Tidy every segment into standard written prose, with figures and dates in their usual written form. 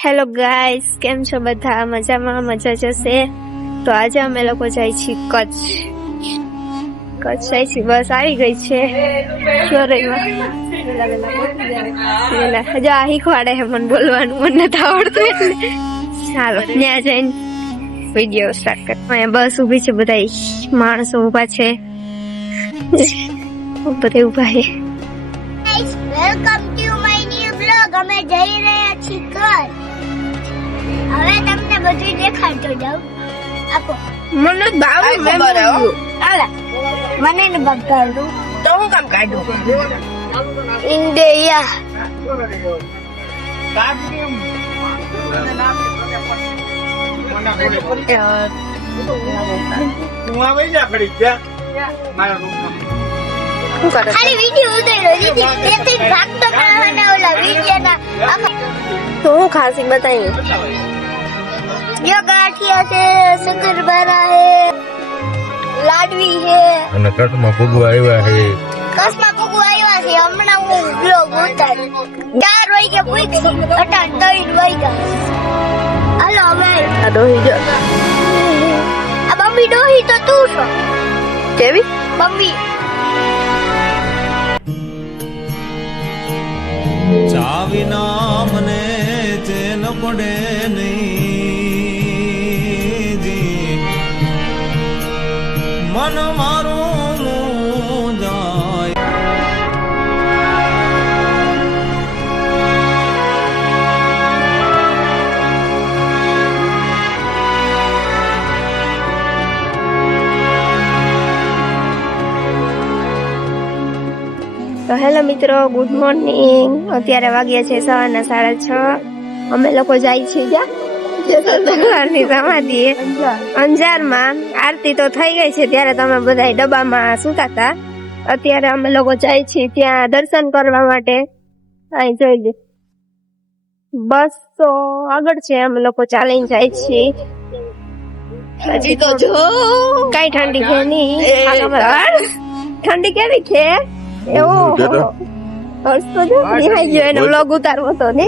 Hello guys, કેમ છો બધા? મજામાં? મજા જશે. તો આજે અમે લોકો જાય છીએ કચ્છ જાય છીએ. બસ આવી ગઈ છે ચોરઈમાં. હજુ આ શીખવાડે છે મને બોલવાનું, મને નથી આવડતું એટલે ચાલો ત્યાં જઈને વિડીયો સ્ટાર્ટ કર. અહીંયા બસ ઉભી છે, બધા માણસો ઉભા છે, બધા ઉભા છે. Welcome to my new blog. અમે જઈ રહ્યા છીએ કચ્છ. હવે તમને બધું દેખાડતો જાઉં. આપો મને બાવ મેમરી આલા મને ન બગાડું તો હું કામ કાઢું ઇન્ડિયા ખાલી વિડિયો ઉતાર્યો દીદી તેથી ભાગ તો કરવાના ઓલા વિડિયોના તો હું ખાસી બતાવી જો ગાંઠિયા છે, શક્કરપારા છે, લાડવી છે અને કચ્છમાં ફુગવા આવ્યા છે. કચ્છમાં ફુગવા આવ્યા છે. હમણાં હું બ્લોગ ઉતારું 4 વાગે પૂછી 3 વાગ્યા. હાલો હવે આ ડોહી જો આ મમ્મી ડોહી તો તું છો. કેવી મમ્મી ચાવીના મને ચેન પડે નહીં જી મન મારું જાય. તો હેલો મિત્રો, ગુડ મોર્નિંગ. અત્યારે વાગ્યા છે 6:30. અમે લોકો જાય છીએ ભગવાનની સમાધિએ અંજારમાં. આરતી તો થઈ ગઈ છે, ત્યારે તમે બધા ડબ્બામાં સુતા હતા. અત્યારે અમે લોકો જાય છીએ ત્યાં દર્શન કરવા માટે. અહીં જોઈ લે, બસ તો આગળ છે, અમે લોકો ચાલીને જાય છીએ. હજી તો જો કઈ ઠંડી છે નહીં. ઠંડી કેવી છે? એવો હર્ષ તો જો નિહાઈ ગયો, એને વ્લોગ ઉતારવો તો ને.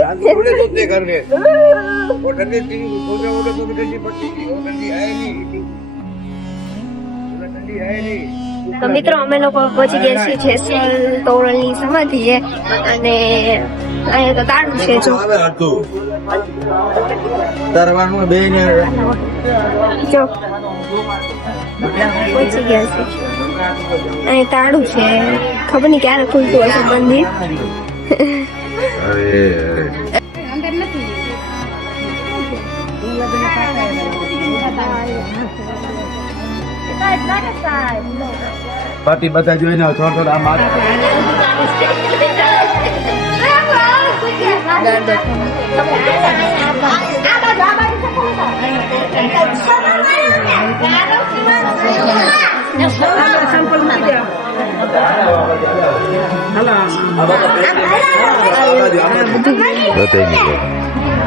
તો મિત્રો અમે લોકો પહોંચી ગયા છીએ જેસલ તોરલની સમાધિએ, અને અહીંયા તો તાળું છે જો તરવાનું બે ને જો પહોંચી ગયા છે. અહીં તાળું છે, ખબર નહીં ક્યારે ખુલતું હશે મંદિર. પાટી બધા જોઈને થોડા માર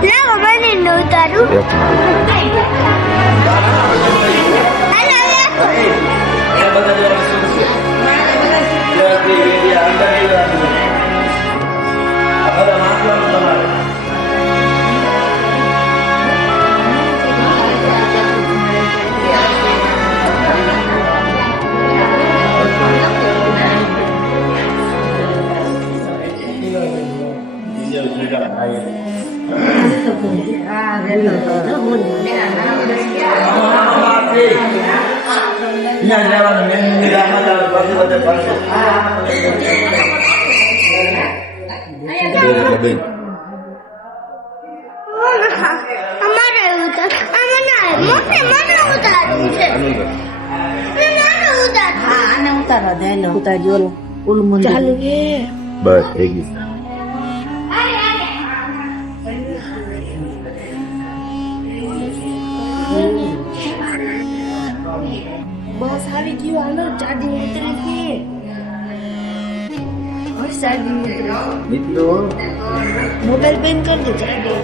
લાવો મને ન ઉતારું. ચાલુ છે બસ થઈ ગયું. બસ આવી ગયું. હાલો ચાર્જિંગ ઉતરી છે. ચાર્જિંગ મિત્રો મોબાઈલ બંધ કરી દે ચાર્જિંગ.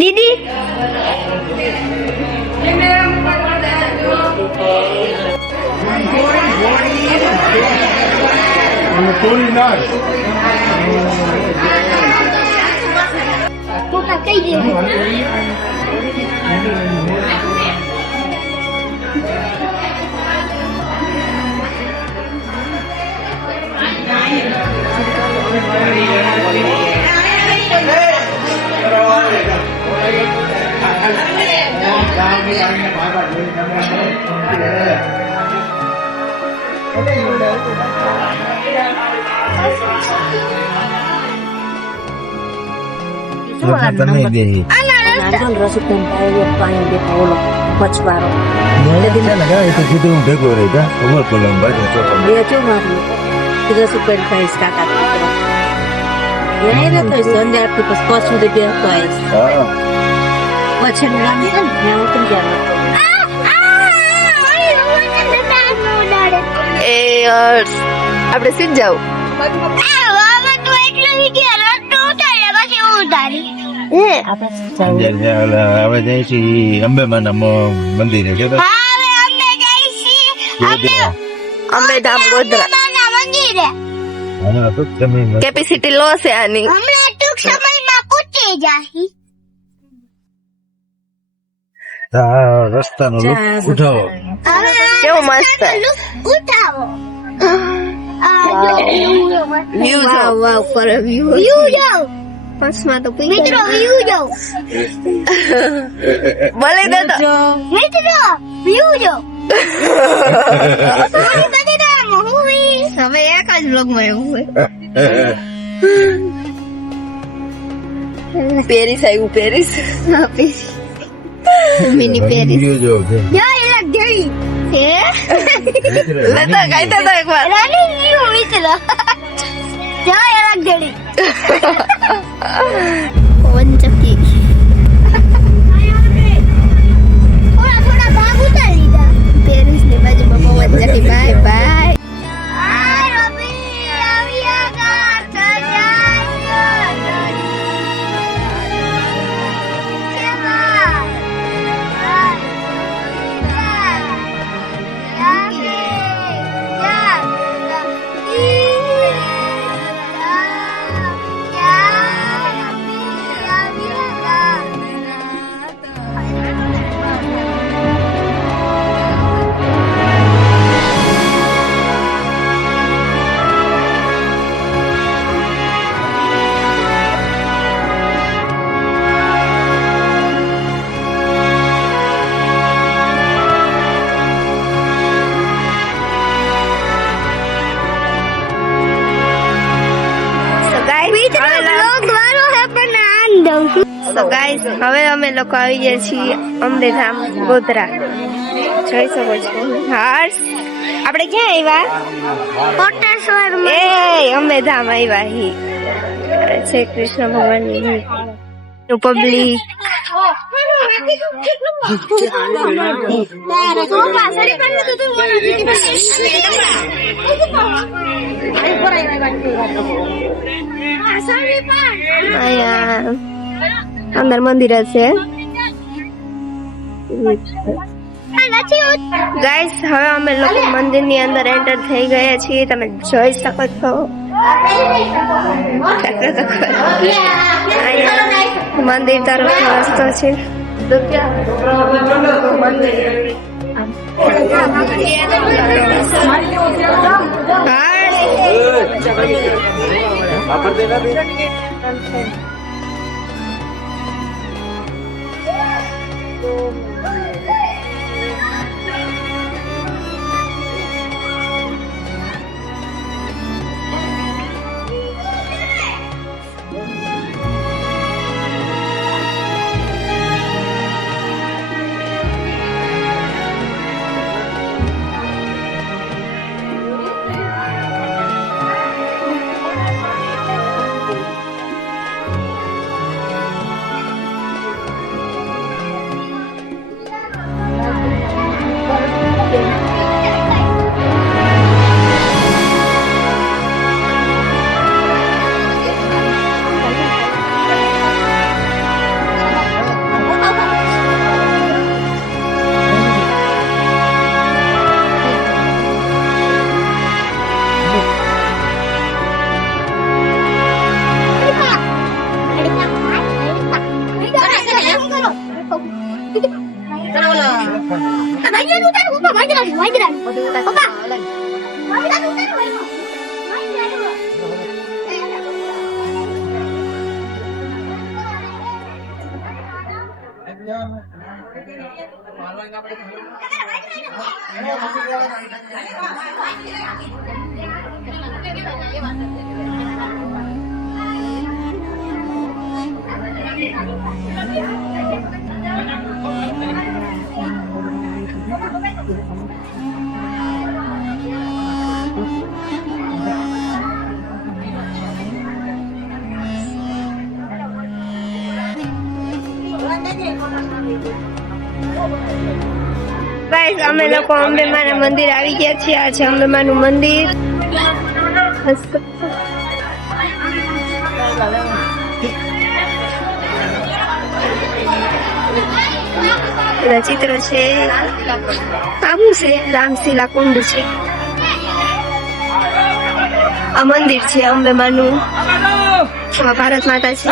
દીદી થોડી ના પપ્પા કઈ દે તમે બે લગાવે તો કીધું હું ભેગો રહી જા ખબર પડે બાજુ એ આપણે સીધ જાવ હવે જાય છે અંબેમાના મંદિરે છે અમે ધામ ગોધરા કેપેસિટી લો છે આની રસ્તાનો લુક ઉઠાવો કેવું મસ્ત ઉઠાવો વ્યૂ જાવ વાવ પર વ્યૂ વ્યૂ જાઓ બસમાં તો મિત્રો વ્યૂ જાઓ ભલે દે તો મિત્રો વ્યૂ જાઓ હવે એક જ બ્લોગમાં એવું હોય પેરિસ આવ્યું પેરિસ મિની પેરિસ જો છે યા એલા ગઈ હે લેતા ગાઈતા તો એકવાર રાની વ્યૂ મિત્રો યા એલા ગઈ પવન ચક્કી થોડા થોડા ભાગ ઉતારી લીધા પેરિસ ની બાજુમાં પવન ચક્કી બાય બાય તો ગાઈસ હવે અમે લોકો આવી ગયા છીએ અંબેધામ ગોધરા જોઈ શકો છો હાર્સ આપણે ક્યાં આવ્યા કોટેશ્વર એ અંબેધામ આવ્યા હી છે કૃષ્ણ ભગવાનની પબ્લિક અહીંયા અંદર મંદિર છે ગાઈસ હવે અમે લોકો મંદિર ની અંદર એન્ટર થઈ ગયા છીએ તમે જોઈ શકો છો અહીંયા મંદિર તરફ રસ્તો છે ગાઈસ અમે લોકો અંબેમાના મંદિર આવી ગયા છીએ. આ છે અંબેમાનું મંદિર. બધા ચિત્રો છે. આવું છે રામશીલા કુંડ છે. આ મંદિર છે અંબેમાનું. ભારત માતા છે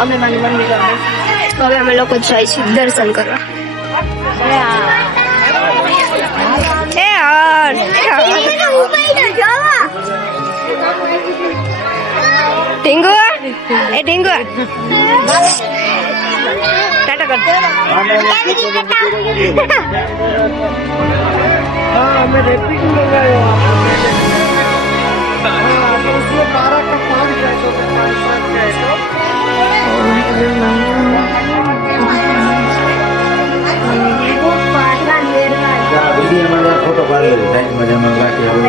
અંબેમાનું મંદિર. હવે અમે લોકો જાય છીએ દર્શન કરવા. ટીંગુ એ ટીંગુ ટાટા કર. ફોટો પાડી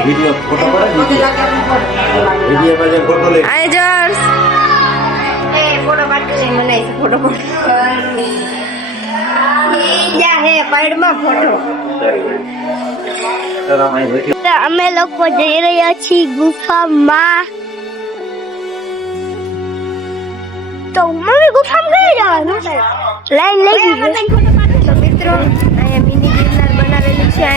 વિડીયો ફોટો પાડી ફોટો પાડશે મને ફોટો અમે લોકો જઈ રહ્યા છીએ ગુફામાં. તો મમ્મી ગુફામાં કઈ જવાનું? લાઈન લઈ ગઈ. તો મિત્રો અહીંયા મિની ગિરનાર બનાવેલું છે.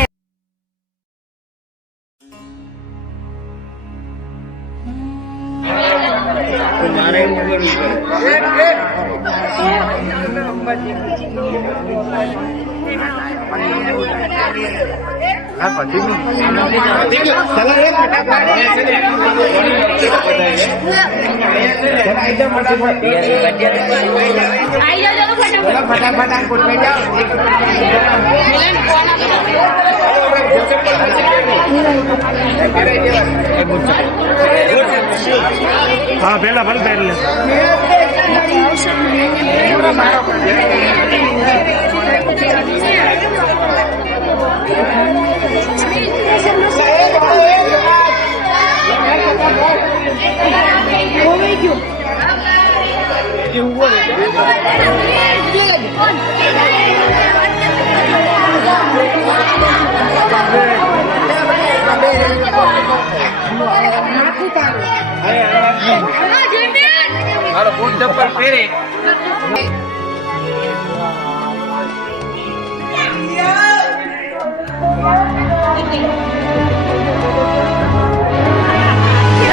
હા પેલા ભલે પહેરલે બૂટ ચપ્પલ પહેરે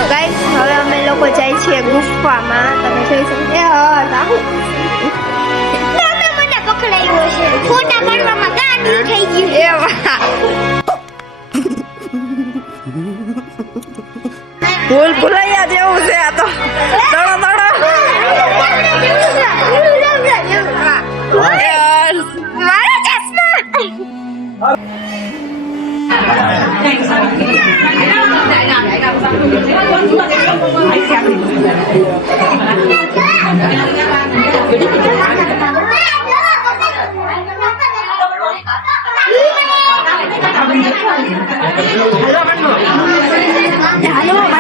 ગાઈસ હવે અમે લોકો જાય છીએ ગુફામાં. તમે જોઈ શકો મને પકડાયો છે. ફોટા પાડવામાં ગાંડી થઈ ગયું. ભૂલ ભૂલૈયા જેવું છે આ તો. દડો દડો મારા ચશ્મા.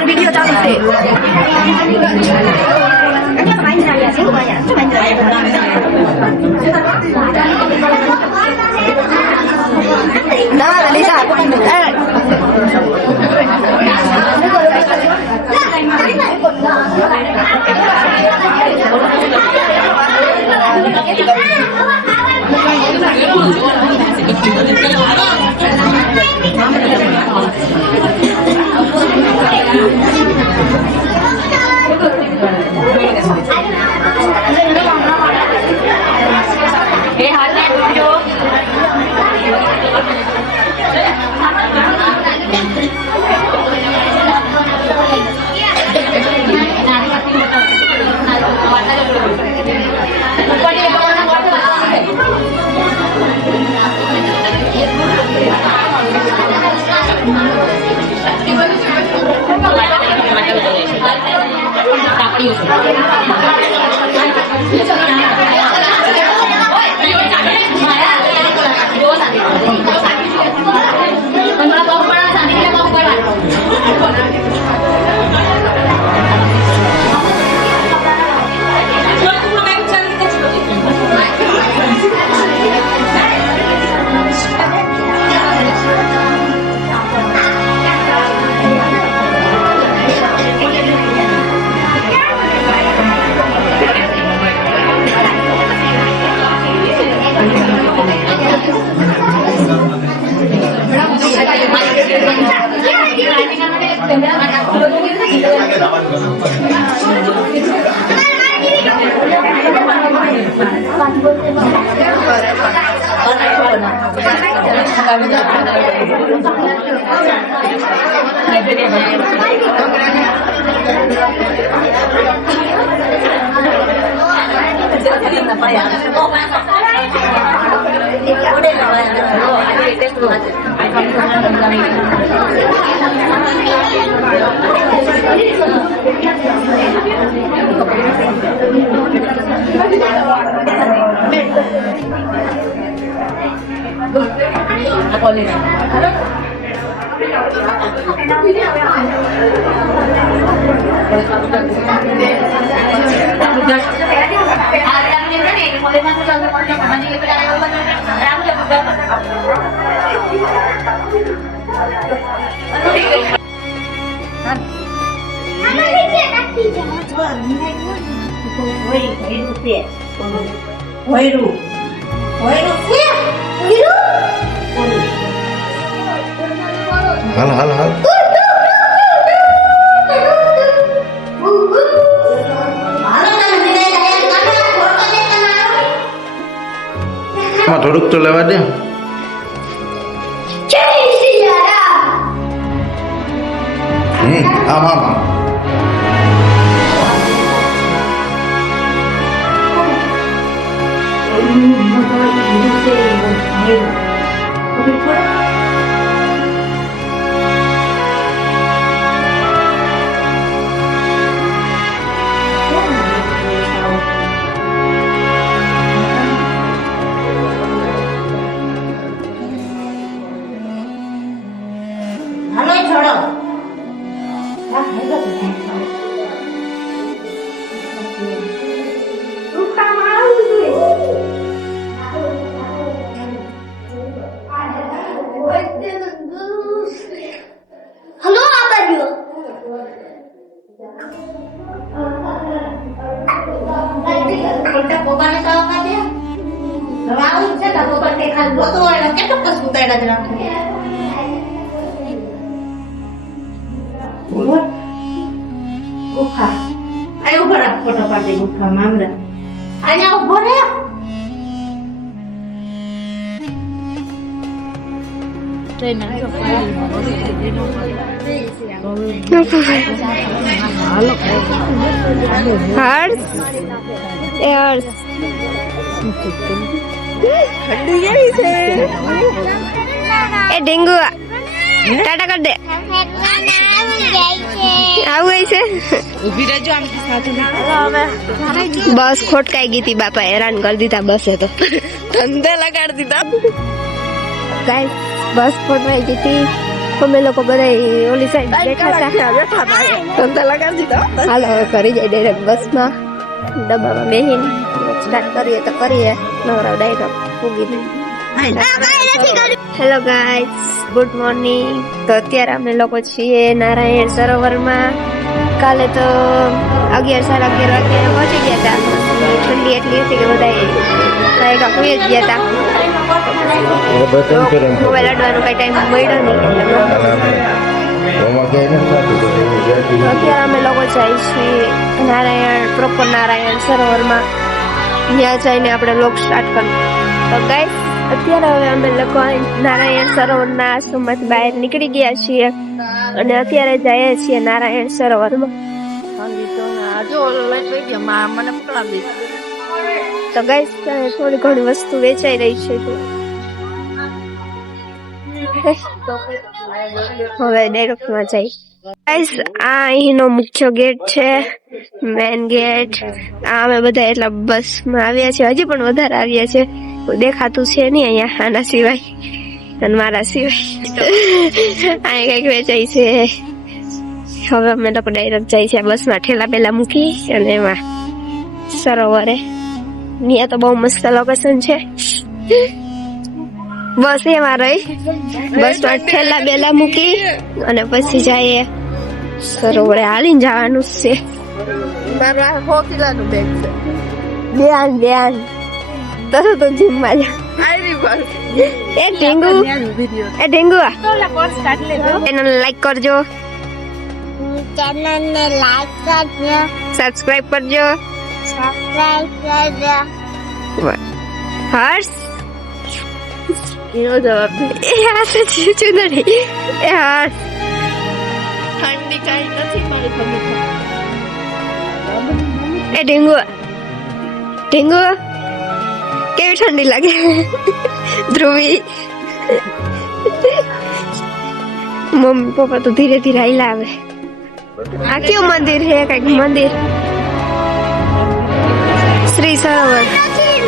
વિડીયો ચાલુ છે. ના લીધા હાલ હાલ હાલ આમાં થોડુંક તો લેવા દે. આમ આમ હલો આ બાજુ પોતાને તો કાઢે રાઉન્ડ છે તો પોતે ખાલી ગોતો વાળા કેટલો કસ ઉતાર્યા જ રાખે ગુફા આયો બરા ફોટો પાડી ગુફા મામલા આયા ઉભો રે એ ઢીંગુ ટાટા કર દે આવું છે બસ ખોટકાઈ ગઈ હતી બાપા હેરાન કરી દીધા બસે તો ધંધે લગાડી દીધા ગાઈસ બસ ખોટવાઈ ગઈ હતી અમે લોકો બધા ઓલી સાઈડ બેઠા ધંધા લગાડી દીધા હાલો હવે કરી જાય ડાયરેક્ટ બસમાં ડબ્બામાં બેહીને સ્ટાર્ટ કરીએ તો કરીએ નવરા ડાયરેક્ટ પૂગી હેલો ગાઈસ ગુડ મોર્નિંગ તો અત્યારે અમે લોકો છીએ નારાયણ સરોવરમાં કાલે તો 11 સાડા 11 વાગે પહોંચી ગયા હતા ઠંડી એટલી હતી કે બધા કોઈ જ ગયા હતા મોબાઈલ અડવાનો કઈ ટાઈમ મળ્યો નહીં અત્યારે અમે લોકો જાય છીએ નારાયણ પ્રોપર નારાયણ સરોવરમાં ત્યાં જઈને આપણે લોક સ્ટાર્ટ કરવું તો ગાઈસ અત્યારે હવે અમે લોકો નારાયણ સરોવરના આશ્રમમાંથી બહાર નીકળી ગયા છીએ અને અત્યારે જઈએ છીએ નારાયણ સરોવરમાં તો ગાઈસ થોડી ઘણી વસ્તુ વેચાઈ રહી છે હવે ડાયરેક્ટમાં જઈ ગાઈસ આ અહીંનો મુખ્ય ગેટ છે મેન ગેટ આ અમે બધા એટલા બસમાં આવ્યા છે હજી પણ વધારે આવ્યા છે દેખાતું છે નહીં અહીંયા આના સિવાય અને મારા સિવાય અહીં કઈક વેચાય છે હવે અમે લોકો ડાયરેક્ટ જાય છે બસમાં ઠેલા પેલા મૂકી અને એમાં સરોવરે ત્યાં તો બહુ મસ્ત લોકેશન છે બસ એમાં રહી બસમાં ઠેલા બેલા મૂકી અને પછી જઈએ સરોવરે હાલીને જવાનું છે મારું 4 કિલોનું બેગ છે બેન તો જીમમાં એ ઢીંગુ એને લાઈક કરજો ચેનલને લાઈક કરજો સબસ્ક્રાઇબ કરજો હર્ષ એનો જવાબ એ આ તો ચુંદડી એ હર્ષ ઠંડી કઈ નથી મારી મમ્મી એ ઢીંગુ ઢીંગુ કેવી ઠંડી લાગે ધ્રુવી મમ્મી પપ્પા તો ધીરે ધીરે આયલા આવે આ કયું મંદિર છે કઈક મંદિર શ્રી સરોવર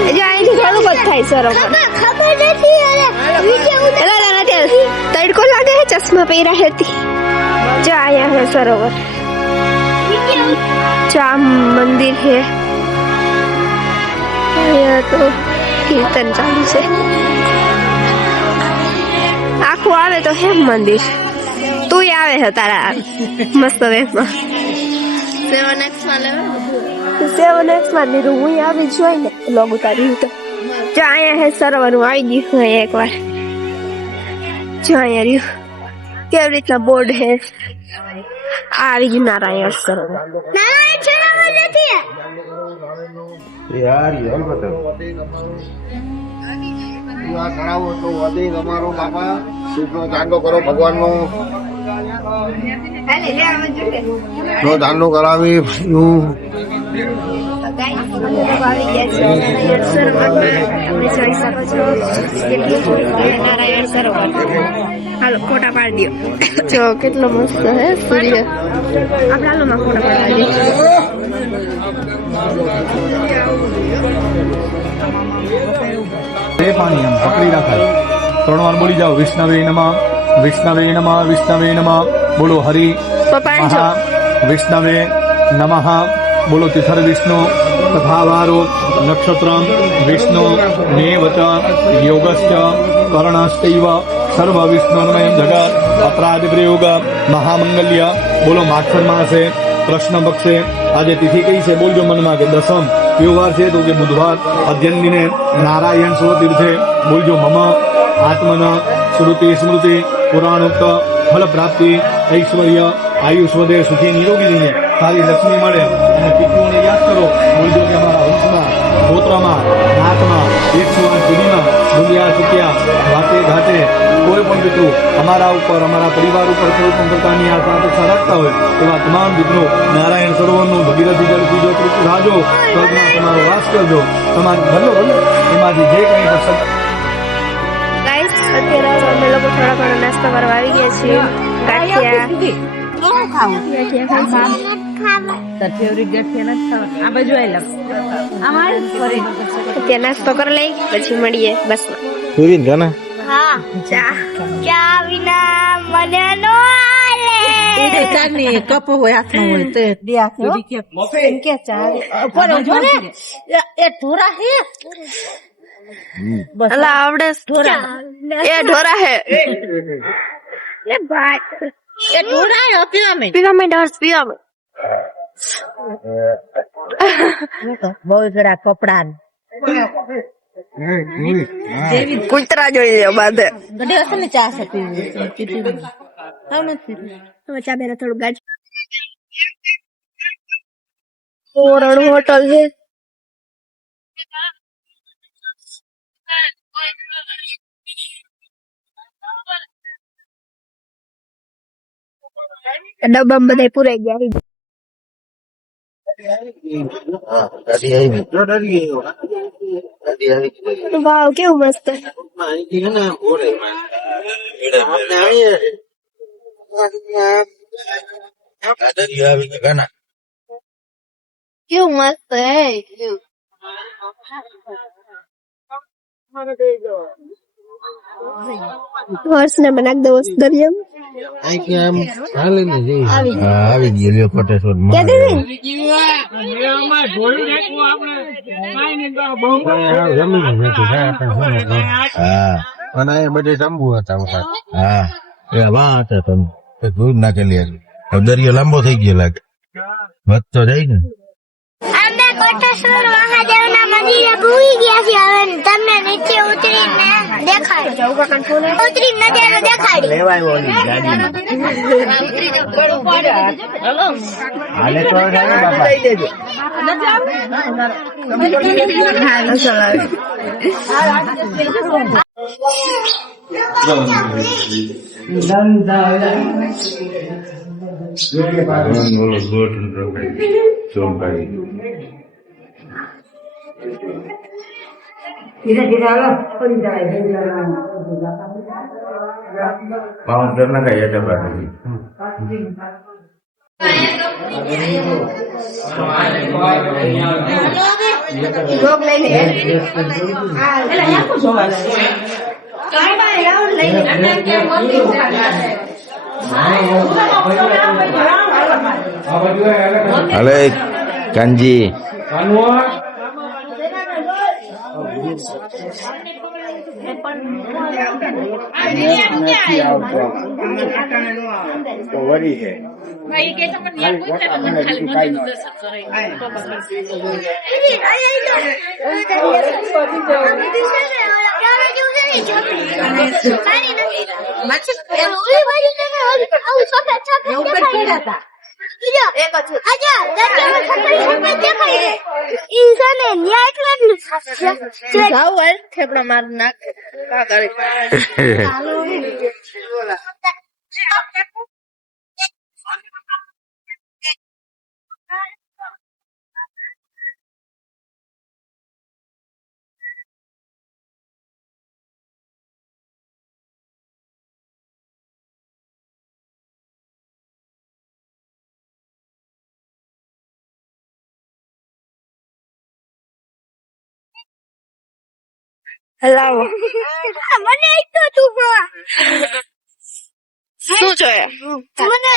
જો અહીંથી ઘણું બધું થાય સરોવર ખબર નથી એલા નથી તડકો લાગે છે ચશ્મા પહેર્યા હતી જો અહીંયા છે સરોવર જો આ મંદિર છે અહીંયા તો કીર્તન ચાલુ છે આખું આવે તો હેમ મંદિર તું આવે છે તારા મસ્ત વેશમાં 7X માં લીધું હું આવી જોઈ ને લોગ ઉતાર્યું તો જો અહીંયા હે સરોવર હું આવી ગયું હું એક વાર જો અહીંયા રહ્યું કેવી રીતના બોર્ડ હે આ આવી ગયું નારાયણ સરોવર યાર યાર બતાવ કરાવો તો વધે તમારો બાપા શુભનો દાંડો કરો ભગવાનનો નો દાંડો કરાવી નારાયણ સરોવર હાલો ફોટા પાડી દો જો કેટલો મસ્ત હે સૂર્ય આપણે હાલો માં ફોટા પાડી દઈએ તે પાણી આમ પકડી રાખાય 3 વાર બોલી જાઓ વિષ્ણવે નમઃ વિષ્ણવે નમઃ વિષ્ણવે નમઃ બોલો હરિ મહા વિષ્ણવે નમઃ બોલો તિથર વિષ્ણુ તથાવારો નક્ષત્રમ વિષ્ણુ નેવચ યોગશ્ચ કર્ણશ્ચૈવ સર્વ વિષ્ણુમય જગત અપરાધ પ્રયોગ મહામંગલ્ય બોલો માક્ષર માસે કૃષ્ણ પક્ષે આજે તિથિ કઈ છે બોલજો મનમાં કે દસમ કયો વાર છે તો કે બુધવાર અધ્યન દિને નારાયણ સ્વ તીર્થે બોલજો મમ આત્મન શ્રુતિ સ્મૃતિ પુરાણોક્ત ફલ પ્રાપ્તિ ઐશ્વર્ય આયુષ્વદે સુખી નિરોગી રહીએ સારી લક્ષ્મી મળે અને પિતૃઓને યાદ કરો બોલજો કે અમારા વંશમાં ગોત્રમાં નાતમાં 108 પેઢીમાં દુનિયા ચૂક્યા વાતે ઘાટે કોઈ પણ પિતૃ અમારા ઉપર અમારા પરિવાર ઉપર કોઈ પણ પ્રકારની આશા અપેક્ષા રાખતા હોય એવા તમામ પિતૃ નારાયણ સરોવરનું ભગીરથી જળ પીજો તૃપ્ત રાજો સ્વર્ગમાં તમારો વાસ કરજો તમારું ભલો ભલો એમાંથી જે કંઈ પણ ગાઈસ અત્યારે અમે લોકો થોડા ઘણો નાસ્તો કરવા આવી ગયા છીએ ગાંઠિયા અત્યારે નાસ્તો કરી લઈ પછી મળીએ બસમાં સુરીન ગાના હા ચા ચા વિના મને નો હાલે કપ હોય હાથમાં હોય તે કે ચા એ ઢોરા હે અલા આવડે ઢોરા એ ઢોરા હે એ ભાઈ એ ઢોરા હે પીવા પિરામિડ હર્ષ પિરામિડ બહુ જરા કપડા કુતરા જોઈ લે બાદે ગડે હશે ને ચા છે પીવી હવે ચા બેરા થોડું ગાજ તોરણ હોટલ છે ડબ્બામાં બધા પુરાઈ ગયા વાવ કેવું મસ્ત કેવું મસ્ત હે વર્ષ ને બનાક દોસ્ત દરિયમ આવી ગયો લ્યો કોટેશ્વર કે દીદી હા અને એ બધે તંબુ હતા હા એ વાહ હતા તંબુ દૂર નાખેલી હતી દરિયો લાંબો થઈ ગયો લાગે વધતો જાય ને અમે કોટેશ્વર મહાદેવના મંદિરે ભૂલી ગયા છીએ હવે તમને નીચે ઉતરીને દેખાડ ઉતરી નજારો દેખાડી હાલે કાનજી થેપડા માર નાખ કા કરે હલાવો મને એક તો તું શું જોઈએ મને